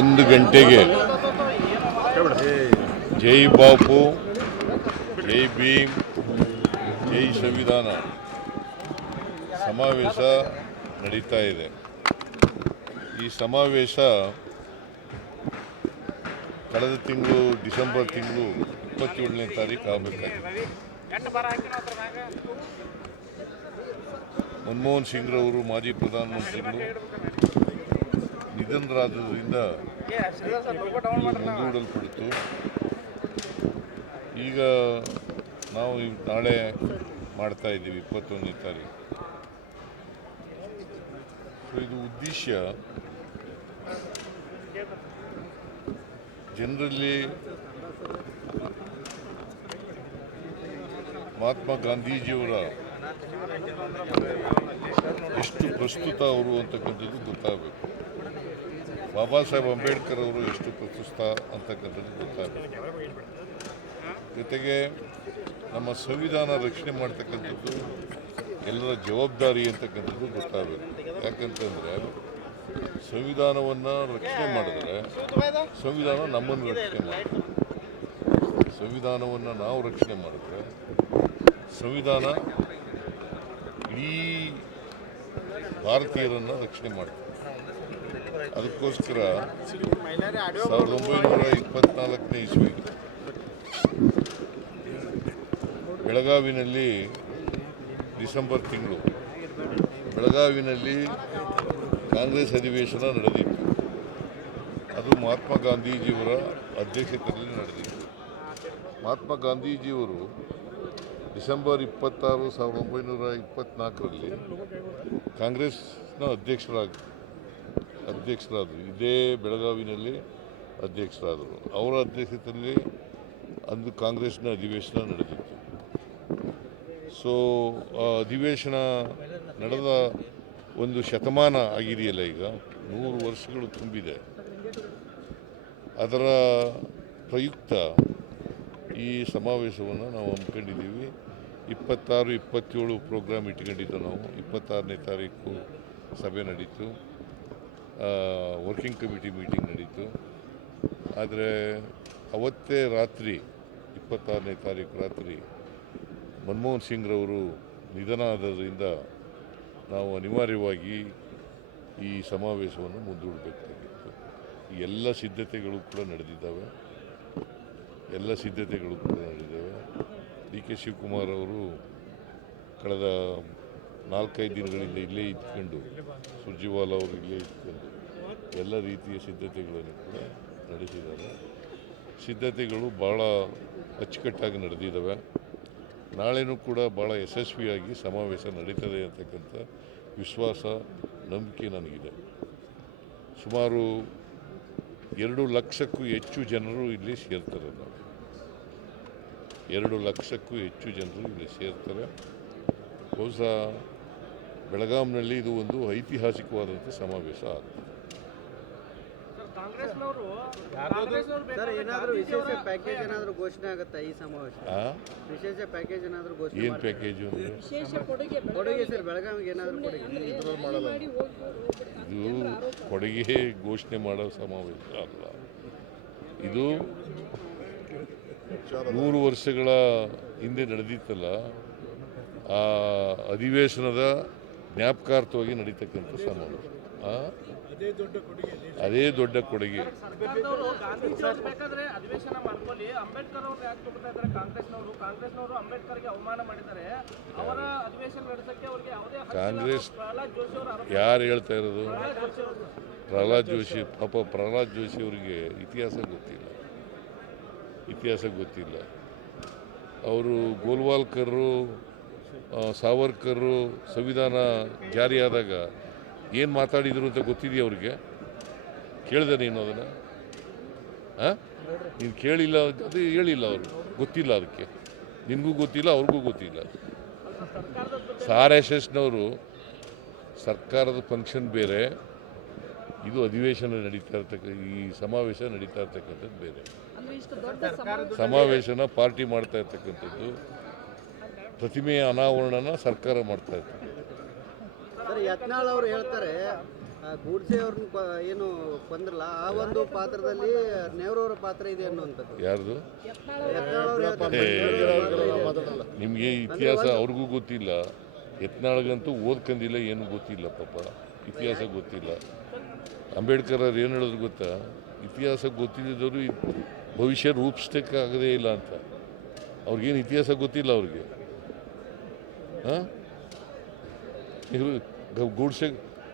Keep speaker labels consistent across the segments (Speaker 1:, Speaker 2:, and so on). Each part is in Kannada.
Speaker 1: ಒಂದು ಗಂಟೆಗೆ. ಜೈ ಬಾಪು, ಜೈ ಭೀಮ್, ಜೈ ಸಂವಿಧಾನ. ಸಮಾವೇಶ ನಡೀತಾ ಇದೆ. ಈ ಸಮಾವೇಶ ಕಳೆದ ತಿಂಗಳು, ಡಿಸೆಂಬರ್ ತಿಂಗಳು ಇಪ್ಪತ್ತೇಳನೇ ತಾರೀಕು ಆಗಬೇಕಾಗಿದೆ. ಮನಮೋಹನ್ ಸಿಂಗ್ರವರು, ಮಾಜಿ ಪ್ರಧಾನಮಂತ್ರಿಗಳು ನಿಧನರಾದ್ರಿಂದ ಮುಂದೂಡಲ್ಪಡಿತು ಈಗ ನಾವು ನಾಳೆ ಮಾಡ್ತಾ ಇದ್ದೀವಿ ಇಪ್ಪತ್ತೊಂದನೇ ತಾರೀಕು. ಇದು ಉದ್ದೇಶ. ಜನರಲ್ಲಿ ಮಹಾತ್ಮ ಗಾಂಧೀಜಿಯವರ ಎಷ್ಟು ಪ್ರಸ್ತುತ ಅವರು ಅಂತಕ್ಕಂಥದ್ದು ಗೊತ್ತಾಗಬೇಕು. ಬಾಬಾ ಸಾಹೇಬ್ ಅಂಬೇಡ್ಕರ್ ಅವರು ಎಷ್ಟು ಪ್ರಸ್ತುತ ಅಂತಕ್ಕಂಥದ್ದು ಗೊತ್ತಾಗಬೇಕು ಜೊತೆಗೆ ನಮ್ಮ ಸಂವಿಧಾನ ರಕ್ಷಣೆ ಮಾಡ್ತಕ್ಕಂಥದ್ದು ಎಲ್ಲರ ಜವಾಬ್ದಾರಿ ಅಂತಕ್ಕಂಥದ್ದು ಗೊತ್ತಾಗಬೇಕು ಯಾಕಂತಂದರೆ ಸಂವಿಧಾನವನ್ನು ರಕ್ಷಣೆ ಮಾಡಿದ್ರೆ ಸಂವಿಧಾನ ನಮ್ಮನ್ನು ರಕ್ಷಣೆ ಮಾಡುತ್ತೆ ಸಂವಿಧಾನವನ್ನು ನಾವು ರಕ್ಷಣೆ ಮಾಡಿದ್ರೆ ಸಂವಿಧಾನ ಇಡೀ ಭಾರತೀಯರನ್ನು ರಕ್ಷಣೆ ಮಾಡುತ್ತೆ ಅದಕ್ಕೋಸ್ಕರ ಸಾವಿರದ ಒಂಬೈನೂರ ಇಪ್ಪತ್ನಾಲ್ಕನೇ ಇಸ್ವಿ. ಬೆಳಗಾವಿನಲ್ಲಿ ಡಿಸೆಂಬರ್ ತಿಂಗಳು. ಬೆಳಗಾವಿನಲ್ಲಿ ಕಾಂಗ್ರೆಸ್ ಅಧಿವೇಶನ ನಡೆದಿತ್ತು. ಅದು ಮಹಾತ್ಮ ಗಾಂಧೀಜಿಯವರ ಅಧ್ಯಕ್ಷತೆಯಲ್ಲಿ ನಡೆದಿತ್ತು. ಮಹಾತ್ಮ ಗಾಂಧೀಜಿಯವರು ಡಿಸೆಂಬರ್ ಇಪ್ಪತ್ತಾರು ಸಾವಿರದ ಒಂಬೈನೂರ ಇಪ್ಪತ್ನಾಲ್ಕರಲ್ಲಿ ಕಾಂಗ್ರೆಸ್ನ ಅಧ್ಯಕ್ಷರಾಗ ಅಧ್ಯಕ್ಷರಾದರು. ಇದೇ ಬೆಳಗಾವಿನಲ್ಲಿ ಅಧ್ಯಕ್ಷರಾದರು. ಅವರ ಅಧ್ಯಕ್ಷತೆಯಲ್ಲಿ ಅಂದು ಕಾಂಗ್ರೆಸ್ನ ಅಧಿವೇಶನ ನಡೆದಿತ್ತು. ಸೊ ಆ ಅಧಿವೇಶನ ನಡೆದ ಒಂದು ಶತಮಾನ ಆಗಿದೆಯಲ್ಲ ಈಗ? ನೂರು ವರ್ಷಗಳು ತುಂಬಿದೆ. ಅದರ ಪ್ರಯುಕ್ತ ಈ ಸಮಾವೇಶವನ್ನು ನಾವು ಹಮ್ಮಿಕೊಂಡಿದ್ದೀವಿ. ಇಪ್ಪತ್ತಾರು, ಇಪ್ಪತ್ತೇಳು ಪ್ರೋಗ್ರಾಮ್ ಇಟ್ಕೊಂಡಿದ್ದು ನಾವು. ಇಪ್ಪತ್ತಾರನೇ ತಾರೀಕು ಸಭೆ ನಡೀತು. ವರ್ಕಿಂಗ್ ಕಮಿಟಿ ಮೀಟಿಂಗ್ ನಡೀತು. ಆದರೆ ಅವತ್ತೇ ರಾತ್ರಿ, ಇಪ್ಪತ್ತಾರನೇ ತಾರೀಕು ರಾತ್ರಿ, ಮನಮೋಹನ್ ಸಿಂಗ್ರವರು ನಿಧನ ಆದ್ದರಿಂದ ನಾವು ಅನಿವಾರ್ಯವಾಗಿ ಈ ಸಮಾವೇಶವನ್ನು ಮುಂದೂಡಬೇಕಾಗಿತ್ತು. ಎಲ್ಲ ಸಿದ್ಧತೆಗಳು ಕೂಡ ನಡೆದಿದ್ದಾವೆ. ಎಲ್ಲ ಸಿದ್ಧತೆಗಳು ಕೂಡ ನಡೆದಿದ್ದಾವೆ. ಡಿ ಕೆ ಶಿವಕುಮಾರ್ ಅವರು ಕಳೆದ ನಾಲ್ಕೈದು ದಿನಗಳಿಂದ ಇಲ್ಲೇ ಇಟ್ಕೊಂಡು ಸುರ್ಜಿವಾಲ ಅವರು ಇಲ್ಲೇ ಇದ್ಕೊಂಡು ಎಲ್ಲ ರೀತಿಯ ಸಿದ್ಧತೆಗಳನ್ನು ಕೂಡ ನಡೆಸಿದ್ದಾರೆ. ಸಿದ್ಧತೆಗಳು ಭಾಳ ಅಚ್ಚುಕಟ್ಟಾಗಿ ನಡೆದಿದ್ದಾವೆ. ನಾಳೆನೂ ಕೂಡ ಭಾಳ ಯಶಸ್ವಿಯಾಗಿ ಸಮಾವೇಶ ನಡೀತದೆ ಅಂತಕ್ಕಂಥ ವಿಶ್ವಾಸ, ನಂಬಿಕೆ ನನಗಿದೆ. ಸುಮಾರು ಎರಡು ಲಕ್ಷಕ್ಕೂ ಹೆಚ್ಚು ಜನರು ಇಲ್ಲಿ ಸೇರ್ತಾರೆ ನಾವು. ಎರಡು ಲಕ್ಷಕ್ಕೂ ಹೆಚ್ಚು ಜನರು ಇಲ್ಲಿ ಸೇರ್ತಾರೆ. ಬಹುಶಃ ಬೆಳಗಾಂನಲ್ಲಿ ಇದು ಒಂದು ಐತಿಹಾಸಿಕವಾದಂಥ ಸಮಾವೇಶ ಆಗುತ್ತೆ.
Speaker 2: ಕಾಂಗ್ರೆಸ್ನವರು
Speaker 3: ಸರ್ ಏನಾದರೂ ವಿಶೇಷ ಪ್ಯಾಕೇಜ್ ಏನಾದರೂ ಘೋಷಣೆ ಆಗುತ್ತಾ ಈ ಸಮಾವೇಶ? ವಿಶೇಷ ಪ್ಯಾಕೇಜ್ ಏನಾದರೂ ಘೋಷಣೆ
Speaker 1: ಏನು? ಪ್ಯಾಕೇಜು
Speaker 4: ವಿಶೇಷ ಕೊಡುಗೆ
Speaker 3: ಕೊಡುಗೆ ಬೆಳಗಾವಿಗೆ ಏನಾದರೂ ಕೊಡುಗೆ.
Speaker 4: ಮಾಡಿ ಹೋಗ್ಬಿಟ್ಟು
Speaker 1: ಇದು ಕೊಡುಗೆ ಘೋಷಣೆ ಮಾಡೋ ಸಮಾವೇಶ ಅಲ್ಲ. ಇದು ನೂರು ವರ್ಷಗಳ ಹಿಂದೆ ನಡೆದಿತ್ತಲ್ಲ ಆ ಅಧಿವೇಶನದ ಜ್ಞಾಪಕಾರ್ಥವಾಗಿ ನಡೀತಕ್ಕಂಥ ಸಮಾವೇಶ ಆ? ಅದೇ ದೊಡ್ಡ ಕೊಡುಗೆ. ಕಾಂಗ್ರೆಸ್ ಯಾರು ಹೇಳ್ತಾ ಇರೋದು?
Speaker 2: ಪ್ರಹ್ಲಾದ್ ಜೋಶಿ
Speaker 1: ಪಾಪ ಪ್ರಹ್ಲಾದ್ ಜೋಶಿ ಅವರಿಗೆ ಇತಿಹಾಸ ಗೊತ್ತಿಲ್ಲ. ಇತಿಹಾಸ ಗೊತ್ತಿಲ್ಲ. ಅವರು ಗೋಲ್ವಾಲ್ಕರು ಸಾವರ್ಕರು ಸಂವಿಧಾನ ಜಾರಿಯಾದಾಗ ಏನು ಮಾತಾಡಿದರು ಅಂತ ಗೊತ್ತಿದೆಯಾ ಅವ್ರಿಗೆ? ಕೇಳಿದೆ ನೀನು ಅದನ್ನು? ಹಾಂ ನೀನು ಕೇಳಿಲ್ಲ ಅದು ಹೇಳಿಲ್ಲ ಅವರು. ಗೊತ್ತಿಲ್ಲ ಅದಕ್ಕೆ. ನಿನಗೂ ಗೊತ್ತಿಲ್ಲ ಅವ್ರಿಗೂ ಗೊತ್ತಿಲ್ಲ. ಆರ್ ಎಸ್ ಎಸ್ನವರು ಸರ್ಕಾರದ ಫಂಕ್ಷನ್ ಬೇರೆ ಇದು ಅಧಿವೇಶನ ನಡೀತಾ ಇರ್ತಕ್ಕ ಈ ಸಮಾವೇಶ ನಡೀತಾ ಇರ್ತಕ್ಕಂಥದ್ದು ಬೇರೆ. ಸಮಾವೇಶನ ಪಾರ್ಟಿ ಮಾಡ್ತಾ ಇರ್ತಕ್ಕಂಥದ್ದು. ಪ್ರತಿಮೆಯ ಅನಾವರಣನ ಸರ್ಕಾರ ಮಾಡ್ತಾ
Speaker 3: ಇತ್ತು. ಯತ್ನಾಳ್ ಅವರು ಹೇಳ್ತಾರೆ ಗೂಡ್ಸೆ ಅವ್ರನ್ನ ಏನು ಕೊಂದ್ರಲ್ಲ ಆ ಒಂದು ಪಾತ್ರದಲ್ಲಿ ನೆಹರೂರ ಪಾತ್ರ ಇದೆ ಅನ್ನುವಂಥದ್ದು.
Speaker 1: ಯಾರ್ದು. ನಿಮಗೆ ಇತಿಹಾಸ ಅವ್ರಿಗೂ ಗೊತ್ತಿಲ್ಲ. ಯತ್ನಾಳ್ಗಂತೂ ಓದ್ಕಂದಿಲ್ಲ ಏನು ಗೊತ್ತಿಲ್ಲ ಪಾಪ. ಇತಿಹಾಸ ಗೊತ್ತಿಲ್ಲ. ಅಂಬೇಡ್ಕರ್ ಅವ್ರು ಏನು ಹೇಳೋದು ಗೊತ್ತಾ? ಇತಿಹಾಸ ಗೊತ್ತಿಲ್ಲದವರು ಭವಿಷ್ಯ ರೂಪಿಸ್ಲಿಕ್ಕಾಗದೇ ಇಲ್ಲ ಅಂತ. ಅವ್ರಿಗೇನು ಇತಿಹಾಸ ಗೊತ್ತಿಲ್ಲ ಅವ್ರಿಗೆ. ಇವರು ಗೂಡ್ಸೆ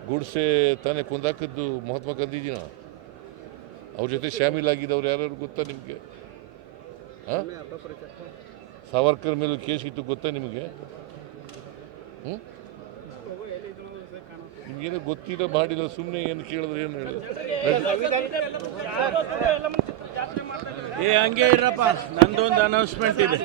Speaker 1: ಗೂಡ್ಸೆ ತಾನೇ ಕೊಂದಾಕದ್ದು ಮಹಾತ್ಮ ಗಾಂಧೀಜಿನ ಅವ್ರ ಜೊತೆ ಶಾಮೀಲಾಗಿದ್ದವ್ರು ಯಾರು ಗೊತ್ತಾ ನಿಮಗೆ ಹಾಂ ಸಾವರ್ಕರ್ ಮೇಲೂ ಕೇಸ್ ಇತ್ತು ಗೊತ್ತಾ ನಿಮಗೆ ಹ್ಞೂ ಗೊತ್ತಿಲ್ಲ ಮಾಡಿಲ್ಲ ಸುಮ್ಮನೆ ಏನು ಕೇಳಿದ್ರೆ ಏನು ಹೇಳಿ
Speaker 5: ಏ ಹಂಗೆ ಇರಪ್ಪ ನಂದೊಂದು ಅನೌನ್ಸ್ಮೆಂಟ್ ಇದೆ